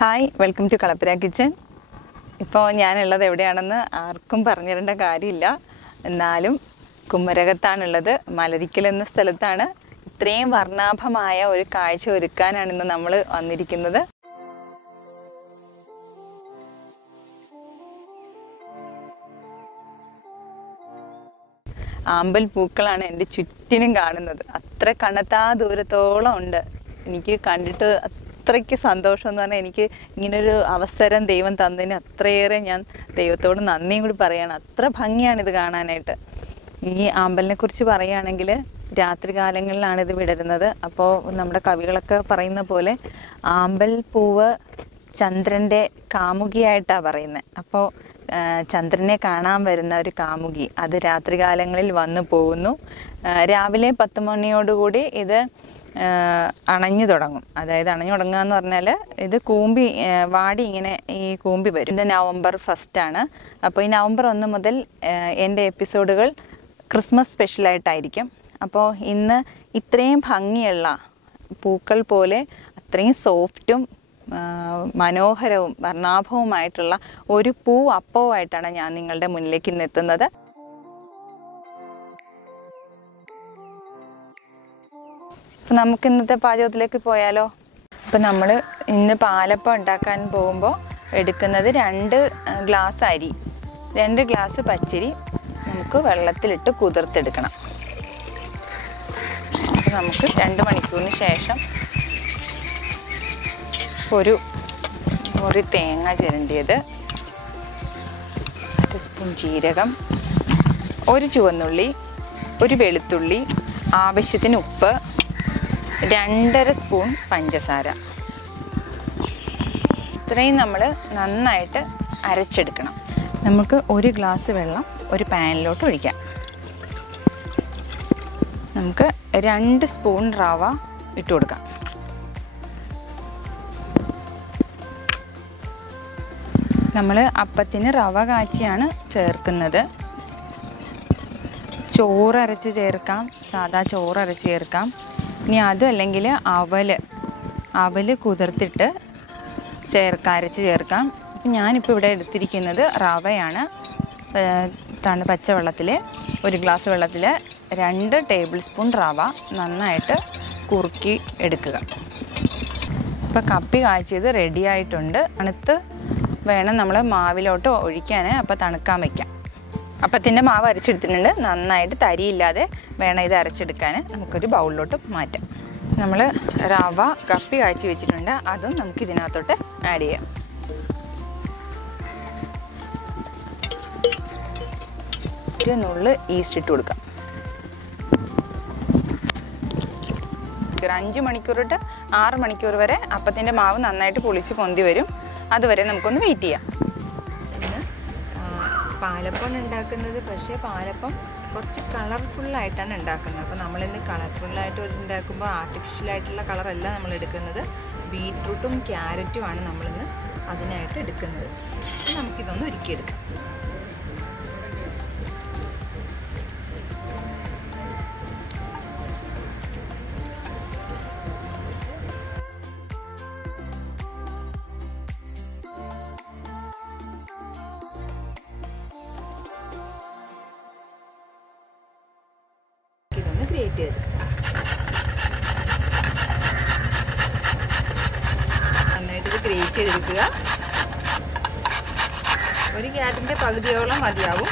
Hi, welcome to Kalappura Kitchen. ഇപ്പോൾ ഞാനുള്ളത് എവിടെയാണെന്ന് ആർക്കും പറഞ്ഞു തരേണ്ട കാര്യമില്ല. എന്നാലും കുമരകത്താണുള്ളത്. മലരിക്കൽ എന്ന സ്ഥലത്താണ്. ഇത്രയും വർണ്ണാഭമായ ഒരു കാഴ്ച ഒരുക്കാനാണ് ഇന്ന് നമ്മൾ വന്നിരിക്കുന്നത്. ആമ്പൽ പൂക്കളാണ് എൻ്റെ ചുറ്റിനും കാണുന്നത്. അത്ര കണ്ണത്താ ദൂരത്തോളം ഉണ്ട്. എനിക്ക് കണ്ടിട്ട് അത്രയ്ക്ക് സന്തോഷം എന്ന് പറഞ്ഞാൽ എനിക്ക് ഇങ്ങനൊരു അവസരം ദൈവം തന്നതിന് അത്രയേറെ ഞാൻ ദൈവത്തോട് നന്ദിയും കൂടി പറയുകയാണ്. അത്ര ഭംഗിയാണിത് കാണാനായിട്ട്. ഈ ആമ്പലിനെ കുറിച്ച് പറയുകയാണെങ്കിൽ രാത്രി കാലങ്ങളിലാണ് ഇത് വിടരുന്നത്. അപ്പോൾ നമ്മുടെ കവികളൊക്കെ പറയുന്ന പോലെ ആമ്പൽ പൂവ് ചന്ദ്രൻ്റെ കാമുകിയായിട്ടാണ് പറയുന്നത്. അപ്പോൾ ചന്ദ്രനെ കാണാൻ വരുന്ന ഒരു കാമുകി അത് രാത്രികാലങ്ങളിൽ വന്നു പോകുന്നു. രാവിലെ 10 മണിയോടുകൂടി ഇത് അണഞ്ഞു തുടങ്ങും. അതായത് അണഞ്ഞു തുടങ്ങുക എന്ന് പറഞ്ഞാൽ ഇത് കൂമ്പി വാടി ഇങ്ങനെ ഈ കൂമ്പി വരും. ഇത് നവംബർ 1 അപ്പോൾ ഈ നവംബർ 1 മുതൽ എൻ്റെ എപ്പിസോഡുകൾ ക്രിസ്മസ് സ്പെഷ്യലായിട്ടായിരിക്കും. അപ്പോൾ ഇന്ന് ഇത്രയും ഭംഗിയുള്ള പൂക്കൾ പോലെ അത്രയും സോഫ്റ്റും മനോഹരവും വർണ്ണാഭവുമായിട്ടുള്ള ഒരു പൂ അപ്പവുമായിട്ടാണ് ഞാൻ നിങ്ങളുടെ മുന്നിലേക്ക് ഇന്ന് എത്തുന്നത്. അപ്പം നമുക്ക് ഇന്നത്തെ പാചകത്തിലേക്ക് പോയാലോ? ഇപ്പം നമ്മൾ ഇന്ന് പാലപ്പം ഉണ്ടാക്കാൻ പോകുമ്പോൾ എടുക്കുന്നത് 2 ഗ്ലാസ് അരി, 2 ഗ്ലാസ് പച്ചരി നമുക്ക് വെള്ളത്തിലിട്ട് കുതിർത്തെടുക്കണം. അപ്പം നമുക്ക് 2 മണിക്കൂറിന് ശേഷം ഒരു തേങ്ങ ചിരണ്ടിയത്, 1 സ്പൂൺ ജീരകം, 1 ചുവന്നുള്ളി, 1 വെളുത്തുള്ളി, ആവശ്യത്തിന് ഉപ്പ്, 2.5 സ്പൂൺ പഞ്ചസാര. ഇത്രയും നമ്മൾ നന്നായിട്ട് അരച്ചെടുക്കണം. നമുക്ക് 1 ഗ്ലാസ് വെള്ളം ഒരു പാനിലോട്ട് ഒഴിക്കാം. നമുക്ക് 2 സ്പൂൺ റവ ഇട്ട് കൊടുക്കാം. നമ്മൾ അപ്പത്തിന് റവ കാച്ചിയാണ് ചേർക്കുന്നത്. ചോറ് അരച്ച് ചേർക്കാം, സാധാ ചോറ് അരച്ച് ചേർക്കാം. ഇനി അതുമല്ലെങ്കിൽ അവൽ കുതിർത്തിട്ട് അരച്ച് ചേർക്കാം. അപ്പം ഞാനിപ്പോൾ ഇവിടെ എടുത്തിരിക്കുന്നത് റവയാണ്. പച്ചവെള്ളത്തിൽ 1 ഗ്ലാസ് വെള്ളത്തിൽ 2 ടേബിൾ സ്പൂൺ റവ നന്നായിട്ട് കുറുക്കി എടുക്കുക. ഇപ്പോൾ കപ്പി കാച്ചിയത് റെഡി ആയിട്ടുണ്ട്. തണുത്ത് വേണം നമ്മൾ മാവിലോട്ട് ഒഴിക്കാൻ. അപ്പോൾ തണുക്കാൻ വയ്ക്കാം. അപ്പത്തിൻ്റെ മാവ് അരച്ചെടുത്തിട്ടുണ്ട്. നന്നായിട്ട് തരിയില്ലാതെ വേണം ഇത് അരച്ചെടുക്കാൻ. നമുക്കൊരു ബൗളിലോട്ട് മാറ്റാം. നമ്മൾ റവ കപ്പി കാച്ചി വെച്ചിട്ടുണ്ട്. അതും നമുക്ക് ഇതിനകത്തോട്ട് ആഡ് ചെയ്യാം. ഒരു നുള്ള് ഈസ്റ്റ് ഇട്ട് കൊടുക്കാം. 5 മണിക്കൂർ തൊട്ട് 6 മണിക്കൂർ വരെ അപ്പത്തിൻ്റെ മാവ് നന്നായിട്ട് പുളിച്ച് പൊന്തി വരും. അതുവരെ നമുക്കൊന്ന് വെയിറ്റ് ചെയ്യാം. പാലപ്പം ഉണ്ടാക്കുന്നത്, പക്ഷേ പാലപ്പം കുറച്ച് കളർഫുള്ളായിട്ടാണ് ഉണ്ടാക്കുന്നത്. അപ്പോൾ നമ്മളിന്ന് കളർഫുള്ളായിട്ട് ഉണ്ടാക്കുമ്പോൾ ആർട്ടിഫിഷ്യലായിട്ടുള്ള കളറല്ല നമ്മൾ എടുക്കുന്നത്. ബീറ്റ്റൂട്ടും ക്യാരറ്റുമാണ് നമ്മളിന്ന് അതിനായിട്ട് എടുക്കുന്നത്. നമുക്കിതൊന്ന് ഒരുക്കിയെടുക്കാം. ഗ്രേറ്റ് ചെയ്തെടുക്കുക. നന്നായിട്ട് ഇത് ഗ്രേറ്റ് ചെയ്തെടുക്കുക. 1 ക്യാരറ്റിൻ്റെ പകുതിയോളം മതിയാവും.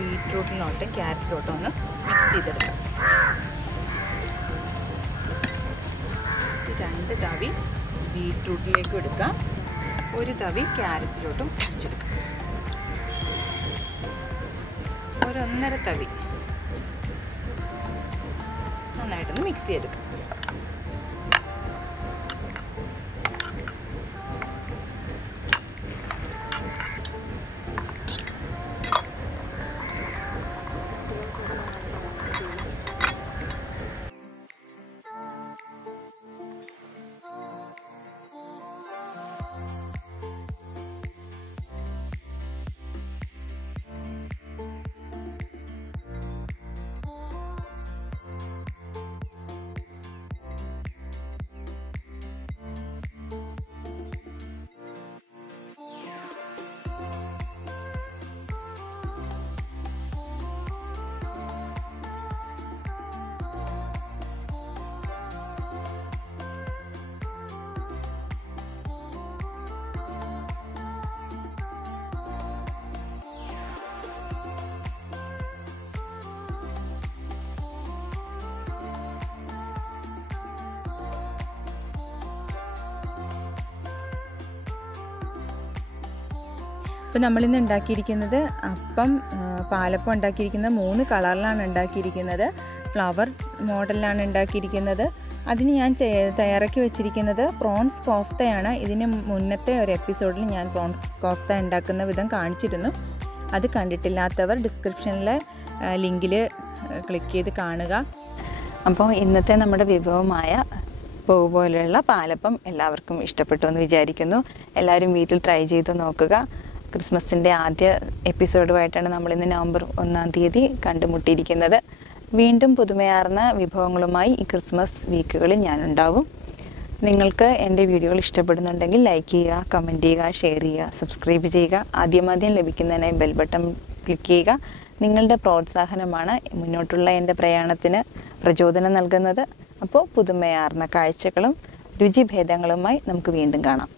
ബീറ്റ്റൂട്ടിനോട്ടും ക്യാരറ്റിലോട്ടും ഒന്ന് മിക്സ് ചെയ്തെടുക്കാം. 2 തവി ബീറ്റ്റൂട്ടിലേക്കും എടുക്കാം. 1 തവി ക്യാരറ്റിലോട്ടും ഒഴിച്ചെടുക്കാം. ഒരു 1.5 തവി നന്നായിട്ടൊന്ന് മിക്സ് ചെയ്തെടുക്കാം. അപ്പോൾ നമ്മളിന്ന് ഉണ്ടാക്കിയിരിക്കുന്നത് അപ്പം പാലപ്പം ഉണ്ടാക്കിയിരിക്കുന്നത് 3 കളറിലാണ് ഉണ്ടാക്കിയിരിക്കുന്നത്. ഫ്ലവർ മോഡലിലാണ് ഉണ്ടാക്കിയിരിക്കുന്നത്. അതിന് ഞാൻ തയ്യാറാക്കി വെച്ചിരിക്കുന്നത് പ്രോൺസ് കോഫ്തയാണ്. ഇതിന് മുന്നത്തെ ഒരു എപ്പിസോഡിൽ ഞാൻ പ്രോൺസ് കോഫ്ത ഉണ്ടാക്കുന്ന വിധം കാണിച്ചിരുന്നു. അത് കണ്ടിട്ടില്ലാത്തവർ ഡിസ്ക്രിപ്ഷനിലെ ലിങ്കിൽ ക്ലിക്ക് ചെയ്ത് കാണുക. അപ്പോൾ ഇന്നത്തെ നമ്മുടെ വിഭവമായ പൂവ് പോലെയുള്ള പാലപ്പം എല്ലാവർക്കും ഇഷ്ടപ്പെട്ടു എന്ന് വിചാരിക്കുന്നു. എല്ലാവരും വീട്ടിൽ ട്രൈ ചെയ്ത് നോക്കുക. ക്രിസ്മസിൻ്റെ ആദ്യ എപ്പിസോഡുമായിട്ടാണ് നമ്മളിന്ന് നവംബർ 1-ാം തീയതി കണ്ടുമുട്ടിയിരിക്കുന്നത്. വീണ്ടും പുതുമയാർന്ന വിഭവങ്ങളുമായി ഈ ക്രിസ്മസ് വീക്കുകളിൽ ഞാനുണ്ടാവും. നിങ്ങൾക്ക് എൻ്റെ വീഡിയോകൾ ഇഷ്ടപ്പെടുന്നുണ്ടെങ്കിൽ ലൈക്ക് ചെയ്യുക, കമൻറ്റ് ചെയ്യുക, ഷെയർ ചെയ്യുക, സബ്സ്ക്രൈബ് ചെയ്യുക. ആദ്യം ലഭിക്കുന്നതിനായി ബെൽ ബട്ടൺ ക്ലിക്ക് ചെയ്യുക. നിങ്ങളുടെ പ്രോത്സാഹനമാണ് മുന്നോട്ടുള്ള എൻ്റെ പ്രയാണത്തിന് പ്രചോദനം നൽകുന്നത്. അപ്പോൾ പുതുമയാർന്ന കാഴ്ചകളും രുചിഭേദങ്ങളുമായി നമുക്ക് വീണ്ടും കാണാം.